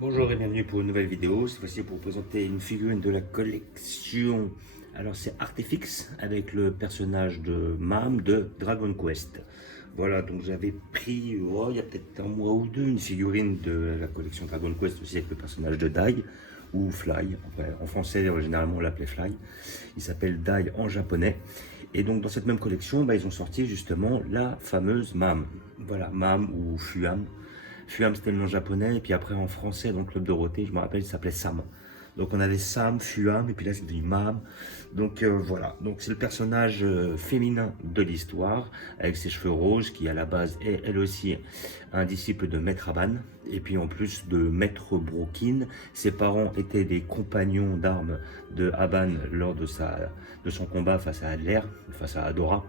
Bonjour et bienvenue pour une nouvelle vidéo. Cette fois-ci pour vous présenter une figurine de la collection. Alors c'est Artefix avec le personnage de Mam de Dragon Quest. Voilà, donc j'avais pris il y a peut-être un mois ou deux une figurine de la collection Dragon Quest aussi avec le personnage de Dai ou Fly. En français généralement on l'appelait Fly. Il s'appelle Dai en japonais. Et donc dans cette même collection, ils ont sorti justement la fameuse Mam. Voilà, Mam ou Fuam. Fuam c'était le nom japonais, et puis après en français, dans le Club Dorothée, je me rappelle, il s'appelait Sam. Donc on avait Sam, Fuam, et puis là c'est devenu Mam. Donc voilà, donc c'est le personnage féminin de l'histoire, avec ses cheveux roses, qui à la base est elle aussi un disciple de Maître Aban, et puis en plus de Maître Brookin. Ses parents étaient des compagnons d'armes de Aban lors de son combat face à Adler, face à Adora.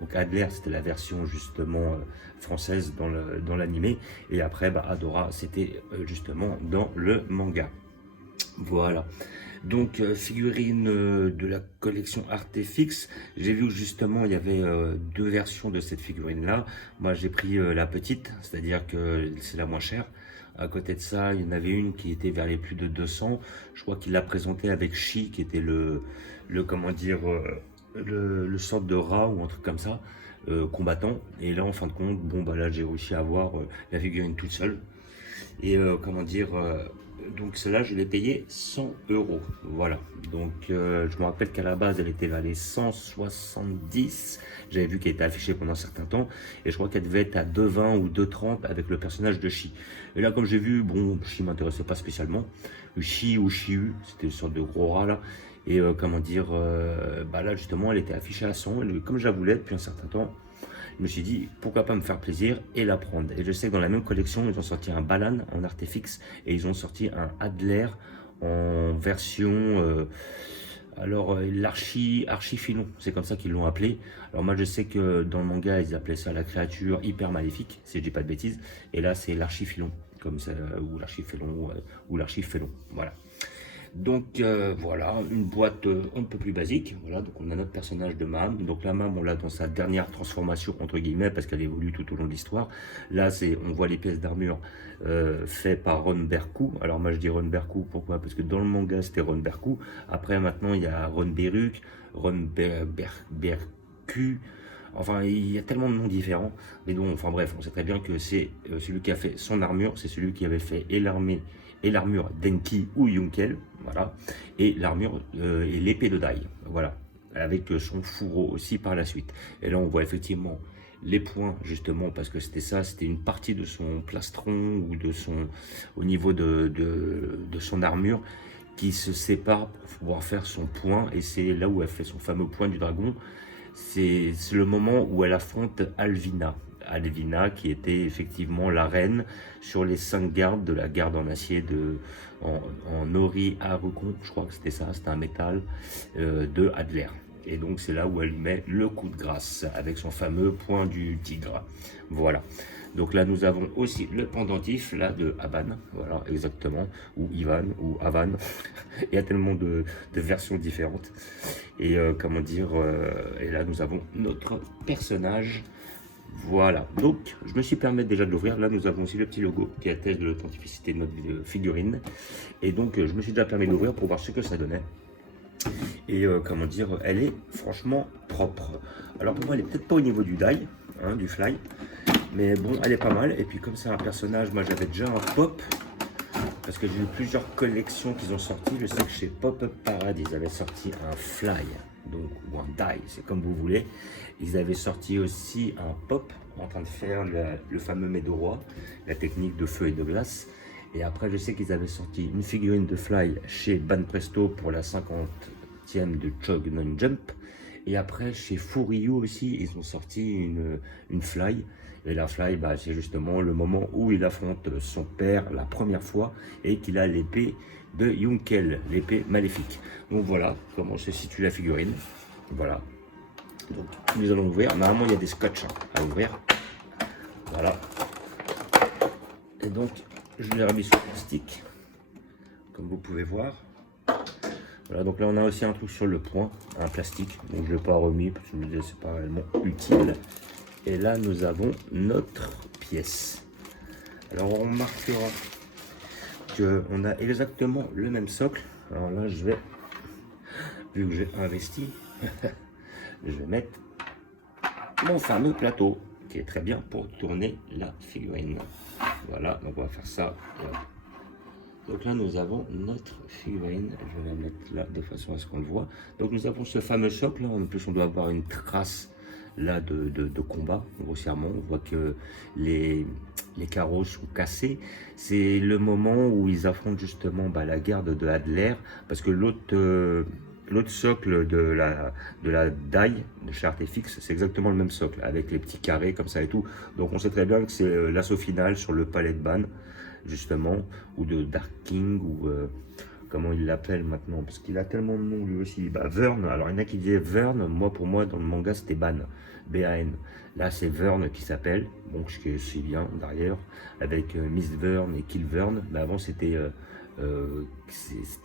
Donc Adler c'était la version justement française dans l'animé, et après Adora c'était justement dans le manga. Voilà, donc figurine de la collection Artefix. J'ai vu que justement il y avait deux versions de cette figurine là. Moi j'ai pris la petite, c'est-à-dire que c'est la moins chère. À côté de ça, il y en avait une qui était vers les plus de 200. Je crois qu'il l'a présenté avec Shi, qui était le comment dire, le sorte de rat ou un truc comme ça, combattant. Et là, en fin de compte, bon, là, j'ai réussi à avoir la figurine toute seule. Et comment dire, donc celle-là, je l'ai payée 100 euros. Voilà. Donc je me rappelle qu'à la base, elle était valée 170. J'avais vu qu'elle était affichée pendant un certain temps. Et je crois qu'elle devait être à 2,20 ou 2,30 avec le personnage de Shi. Et là, comme j'ai vu, bon, Shi m'intéressait pas spécialement. Shi ou Shiu, c'était une sorte de gros rat là. Et comment dire, là justement, elle était affichée à 100. Et comme je la voulais depuis un certain temps, je me suis dit pourquoi pas me faire plaisir et la prendre. Et je sais que dans la même collection, ils ont sorti un Balan en Artefix et ils ont sorti un Adler en version l'archifilon, c'est comme ça qu'ils l'ont appelé. Alors moi je sais que dans le manga ils appelaient ça la créature hyper maléfique, si je dis pas de bêtises, et là c'est l'archifilon, comme ça, ou l'archifélon, ou l'archifélon, voilà. Donc voilà, une boîte un peu plus basique. Voilà, donc on a notre personnage de Mam. Donc la Mam, on l'a dans sa dernière transformation entre guillemets parce qu'elle évolue tout au long de l'histoire. Là, on voit les pièces d'armure faites par Ron Berku. Alors moi je dis Ron Berku, pourquoi? Parce que dans le manga c'était Ron Berku. Après maintenant il y a Ron Beruk, Ron Berku. Enfin, il y a tellement de noms différents. Mais donc, enfin bref, on sait très bien que c'est celui qui a fait son armure, c'est celui qui avait fait et l'armée et l'armure Denki ou Yunkel, voilà, et l'armure et l'épée de Dai, voilà, avec son fourreau aussi par la suite. Et là, on voit effectivement les points justement parce que c'était une partie de son plastron ou au niveau de son armure qui se sépare pour pouvoir faire son point, et c'est là où elle fait son fameux point du dragon. C'est le moment où elle affronte Alvina. Alvina qui était effectivement la reine sur les 5 gardes de la garde en acier en Ori Harukon, je crois que c'était ça, c'était un métal de Adler. Et donc c'est là où elle met le coup de grâce avec son fameux point du tigre. Voilà. Donc là nous avons aussi le pendentif là de Aban, voilà exactement, ou Ivan ou Avan. Il y a tellement de versions différentes. Et comment dire, et là nous avons notre personnage. Voilà, donc je me suis permis déjà de l'ouvrir. Là nous avons aussi le petit logo qui atteste de l'authenticité de notre figurine. Et donc je me suis déjà permis de l'ouvrir pour voir ce que ça donnait. Et comment dire, elle est franchement propre. Alors pour moi elle est peut-être pas au niveau du Dai, hein, du Fly, mais bon elle est pas mal. Et puis comme c'est un personnage, moi j'avais déjà un Pop, parce que j'ai eu plusieurs collections qu'ils ont sorti. Je sais que chez Pop-Up Parade ils avaient sorti un Fly, donc, ou un Dai, c'est comme vous voulez. Ils avaient sorti aussi un Pop en train de faire le fameux Medoroy, la technique de feu et de glace. Et après je sais qu'ils avaient sorti une figurine de Fly chez Banpresto pour la 50e de Chog Non Jump. Et après chez Furyu aussi ils ont sorti une Fly. Et la Fly, c'est justement le moment où il affronte son père la première fois et qu'il a l'épée de Yunkel, l'épée maléfique. Donc voilà comment se situe la figurine. Voilà. Donc nous allons ouvrir. Normalement il y a des scotch à ouvrir. Voilà. Et donc je l'ai remis sur le plastique, comme vous pouvez voir. Voilà, donc là on a aussi un truc sur le point, un plastique. Donc je ne l'ai pas remis parce que je me disais c'est pas réellement utile. Et là nous avons notre pièce. Alors on remarquera on a exactement le même socle. Alors là, je vais, vu que j'ai investi, je vais mettre mon fameux plateau qui est très bien pour tourner la figurine. Voilà, donc on va faire ça. Donc là, nous avons notre figurine. Je vais la mettre là de façon à ce qu'on le voit. Donc nous avons ce fameux socle. Là. En plus, on doit avoir une trace là de combat, grossièrement. On voit que les carreaux sont cassés. C'est le moment où ils affrontent justement la garde de Adler. Parce que l'autre socle de la daille de chez Artefix, c'est exactement le même socle, avec les petits carrés comme ça et tout. Donc on sait très bien que c'est l'assaut final sur le palais de Ban, justement, ou de Dark King, ou comment il l'appelle maintenant, parce qu'il a tellement de noms lui aussi. Vern, alors il y en a qui disaient Vern, pour moi dans le manga c'était Ban, B-A-N. Là c'est Vern qui s'appelle, bon je suis bien derrière, avec Mist Vern et Kill Vern, mais avant c'était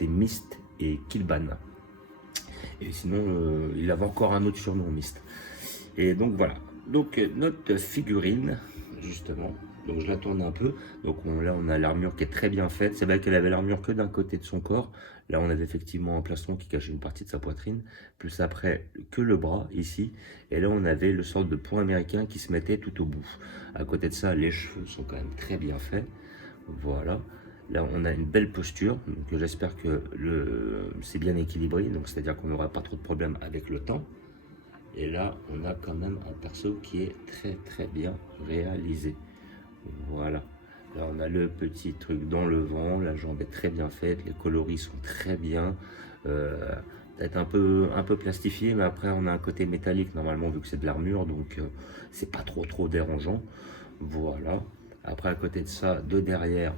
Mist et Killban. Et sinon, il avait encore un autre surnom, Mist. Et donc voilà. Donc notre figurine, justement, donc je la tourne un peu. Donc là, on a l'armure qui est très bien faite. C'est vrai qu'elle avait l'armure que d'un côté de son corps. Là, on avait effectivement un plastron qui cachait une partie de sa poitrine. Plus après, que le bras, ici. Et là, on avait le sort de point américain qui se mettait tout au bout. À côté de ça, les cheveux sont quand même très bien faits. Voilà. Là, on a une belle posture, donc j'espère que c'est bien équilibré, donc c'est-à-dire qu'on n'aura pas trop de problèmes avec le temps. Et là, on a quand même un perso qui est très très bien réalisé. Voilà. Là, on a le petit truc dans le vent, la jambe est très bien faite, les coloris sont très bien. Peut-être un peu plastifié, mais après on a un côté métallique normalement vu que c'est de l'armure, donc c'est pas trop dérangeant. Voilà. Après à côté de ça, de derrière,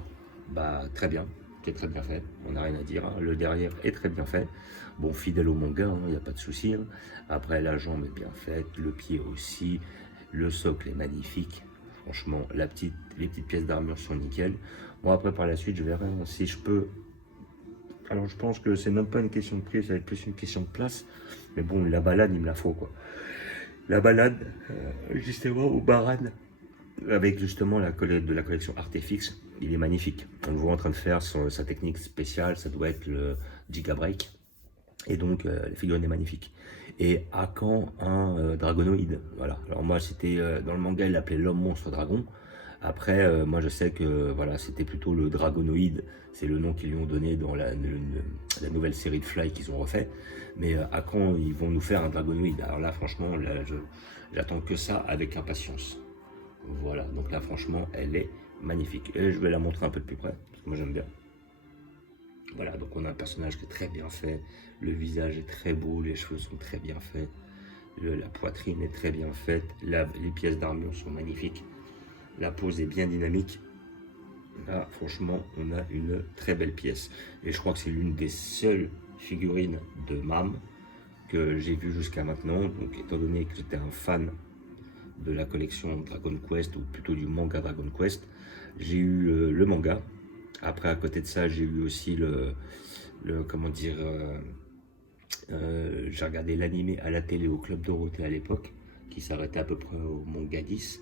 très bien, c'est très bien fait, on n'a rien à dire, hein. Le derrière est très bien fait, bon fidèle au manga, il n'y a pas de souci, hein. Après la jambe est bien faite, le pied aussi, le socle est magnifique, franchement les petites pièces d'armure sont nickel. Bon après par la suite je verrai si je peux, alors je pense que c'est même pas une question de prix, ça va être plus une question de place, mais bon la balade il me la faut quoi, la balade justement au Baran, avec justement de la collection Artefix, il est magnifique. On le voit en train de faire sa technique spéciale, ça doit être le Giga Break. Et donc la figurine est magnifique. Et à quand un dragonoïde, voilà. Alors moi c'était dans le manga il l'appelait l'homme monstre dragon. Après moi je sais que voilà c'était plutôt le dragonoïde, c'est le nom qu'ils lui ont donné dans la nouvelle série de Fly qu'ils ont refait. Mais à quand ils vont nous faire un dragonoïde? Alors là franchement là, j'attends que ça avec impatience. Voilà, donc là franchement elle est magnifique. Et je vais la montrer un peu de plus près, parce que moi j'aime bien. Voilà, donc on a un personnage qui est très bien fait, le visage est très beau, les cheveux sont très bien faits, la poitrine est très bien faite, les pièces d'armure sont magnifiques, la pose est bien dynamique. Là franchement on a une très belle pièce. Et je crois que c'est l'une des seules figurines de MAM que j'ai vues jusqu'à maintenant. Donc étant donné que j'étais un fan de la collection Dragon Quest, ou plutôt du manga Dragon Quest, j'ai eu le manga. Après à côté de ça j'ai eu aussi comment dire, j'ai regardé l'animé à la télé au Club Dorothée à l'époque, qui s'arrêtait à peu près au manga 10.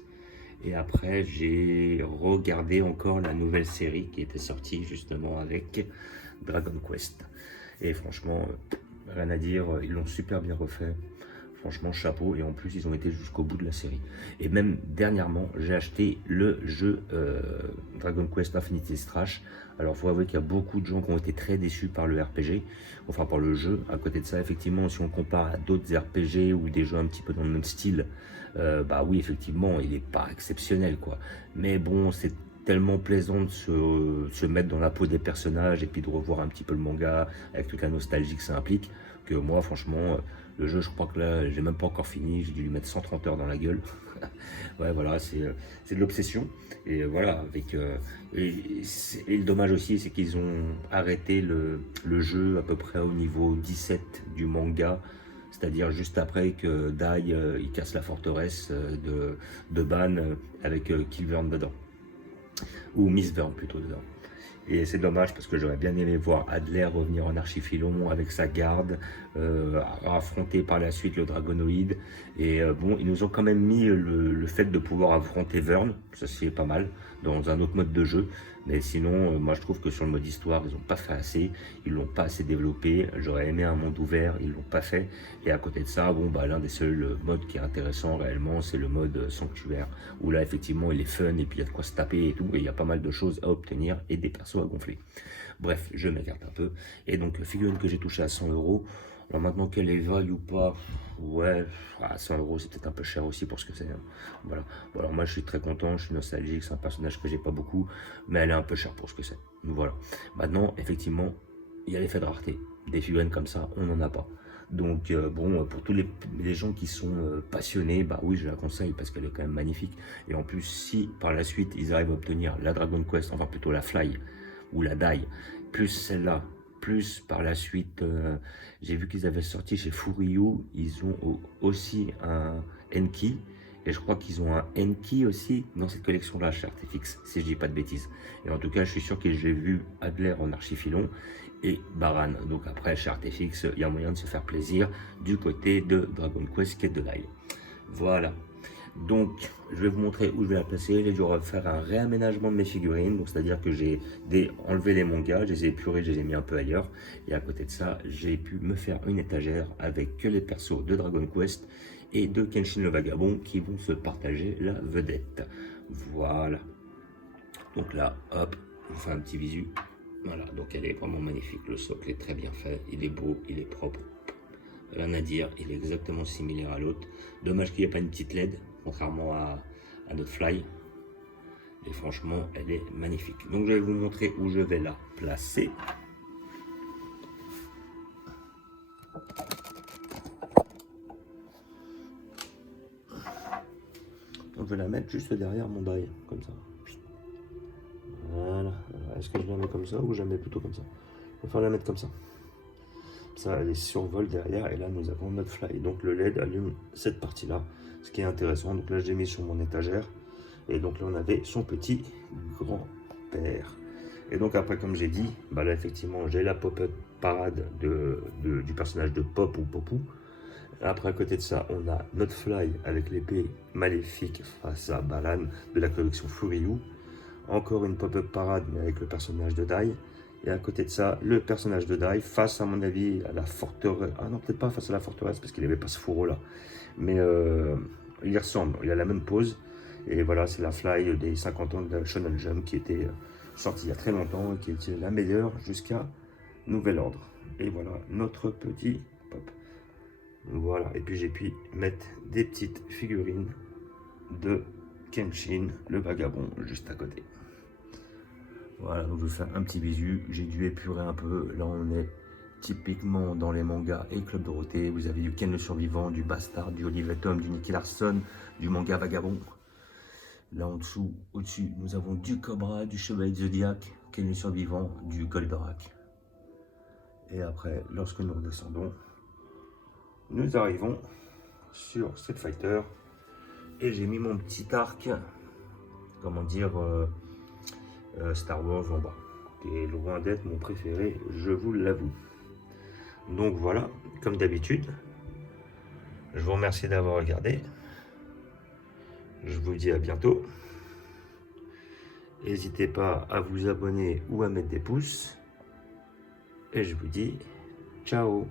Et après j'ai regardé encore la nouvelle série qui était sortie justement avec Dragon Quest. Et franchement, rien à dire, ils l'ont super bien refait. Franchement, chapeau. Et en plus, ils ont été jusqu'au bout de la série. Et même dernièrement, j'ai acheté le jeu Dragon Quest Infinity Strash. Alors, il faut avouer qu'il y a beaucoup de gens qui ont été très déçus par le RPG, enfin par le jeu. À côté de ça, effectivement, si on compare à d'autres RPG ou des jeux un petit peu dans le même style, oui, effectivement, il n'est pas exceptionnel, quoi. Mais bon, c'est tellement plaisant de se mettre dans la peau des personnages et puis de revoir un petit peu le manga avec toute la nostalgie que ça implique, que moi, franchement, le jeu, je crois que là, j'ai même pas encore fini, j'ai dû lui mettre 130 heures dans la gueule. Ouais, voilà, c'est de l'obsession. Et voilà, et le dommage aussi, c'est qu'ils ont arrêté le jeu à peu près au niveau 17 du manga, c'est-à-dire juste après que Dai il casse la forteresse de Ban avec Killvern dedans, ou Miss Vern plutôt dedans. Et c'est dommage parce que j'aurais bien aimé voir Adler revenir en Archifilon avec sa garde, affronter par la suite le Dragonoïde. Et bon, ils nous ont quand même mis le fait de pouvoir affronter Vern, ça c'est pas mal, dans un autre mode de jeu. Mais sinon, moi je trouve que sur le mode histoire, ils n'ont pas fait assez, ils l'ont pas assez développé. J'aurais aimé un monde ouvert, ils l'ont pas fait. Et à côté de ça, bon bah l'un des seuls modes qui est intéressant réellement, c'est le mode sanctuaire, où là effectivement il est fun et puis il y a de quoi se taper et tout, et il y a pas mal de choses à obtenir et des persos à gonfler. Bref, je m'écarte un peu. Et donc figurine que j'ai touché à 100 euros. Alors maintenant qu'elle est value ou pas, ouais, à 100 euros c'est peut-être un peu cher aussi pour ce que c'est, hein. Voilà. Bon, alors moi je suis très content, je suis nostalgique, c'est un personnage que j'ai pas beaucoup, mais elle est un peu chère pour ce que c'est. Voilà. Maintenant, effectivement, il y a l'effet de rareté. Des figurines comme ça, on n'en a pas. Donc bon, pour tous les gens qui sont passionnés, bah oui, je la conseille parce qu'elle est quand même magnifique. Et en plus, si par la suite ils arrivent à obtenir la Dragon Quest, enfin plutôt la Fly ou la Die, plus celle-là, plus par la suite, j'ai vu qu'ils avaient sorti chez Furiyu, ils ont aussi un Enki, et je crois qu'ils ont un Enki aussi dans cette collection-là chez Artefix, si je dis pas de bêtises. Et en tout cas, je suis sûr que j'ai vu Adler en Archifilon et Baran. Donc après, chez Artefix, il y a moyen de se faire plaisir du côté de Dragon Quest Quête de Nile. Voilà. Donc, je vais vous montrer où je vais la placer. J'ai dû refaire un réaménagement de mes figurines. Donc, c'est-à-dire que j'ai enlevé les mangas, je les ai épurés, je les ai mis un peu ailleurs. Et à côté de ça, j'ai pu me faire une étagère avec que les persos de Dragon Quest et de Kenshin le Vagabond qui vont se partager la vedette. Voilà. Donc là, hop, on fait un petit visu. Voilà, donc elle est vraiment magnifique. Le socle est très bien fait. Il est beau, il est propre. Rien à dire, il est exactement similaire à l'autre. Dommage qu'il n'y ait pas une petite LED, contrairement à notre Fly. Et franchement, elle est magnifique. Donc je vais vous montrer où je vais la placer. Donc je vais la mettre juste derrière mon die, comme ça. Voilà. Est-ce que je la mets comme ça ou je la mets plutôt comme ça? Je vais faire la mettre comme ça. Ça, elle est survole derrière et là nous avons notre Fly. Donc le LED allume cette partie-là, ce qui est intéressant. Donc là j'ai mis sur mon étagère et donc là on avait son petit grand-père. Et donc après, comme j'ai dit, bah là effectivement j'ai la pop-up parade du personnage de Pop ou Popou. Après à côté de ça on a notre Fly avec l'épée maléfique face à Balan de la collection Furiyu. Encore une pop-up parade mais avec le personnage de Dai. Et à côté de ça, le personnage de Dai face, à mon avis, à la forteresse. Ah non, peut-être pas face à la forteresse, parce qu'il n'avait pas ce fourreau là. Mais il y ressemble, il a la même pose. Et voilà, c'est la Fly des 50 ans de Shonen Jump qui était sortie il y a très longtemps et qui était la meilleure jusqu'à nouvel ordre. Et voilà, notre petit pop. Voilà, et puis j'ai pu mettre des petites figurines de Kenshin, le vagabond, juste à côté. Voilà, donc je vous fais un petit visu. J'ai dû épurer un peu. Là, on est typiquement dans les mangas et Club Dorothée. Vous avez du Ken le Survivant, du Bastard, du Oliver Tom, du Nicky Larson, du manga Vagabond. Là en dessous, au-dessus, nous avons du Cobra, du Chevalier Zodiac, Ken le Survivant, du Goldorak. Et après, lorsque nous redescendons, nous arrivons sur Street Fighter. Et j'ai mis mon petit arc, comment dire, Star Wars en bas, qui est loin d'être mon préféré, je vous l'avoue. Donc voilà, comme d'habitude, je vous remercie d'avoir regardé. Je vous dis à bientôt. N'hésitez pas à vous abonner ou à mettre des pouces. Et je vous dis ciao.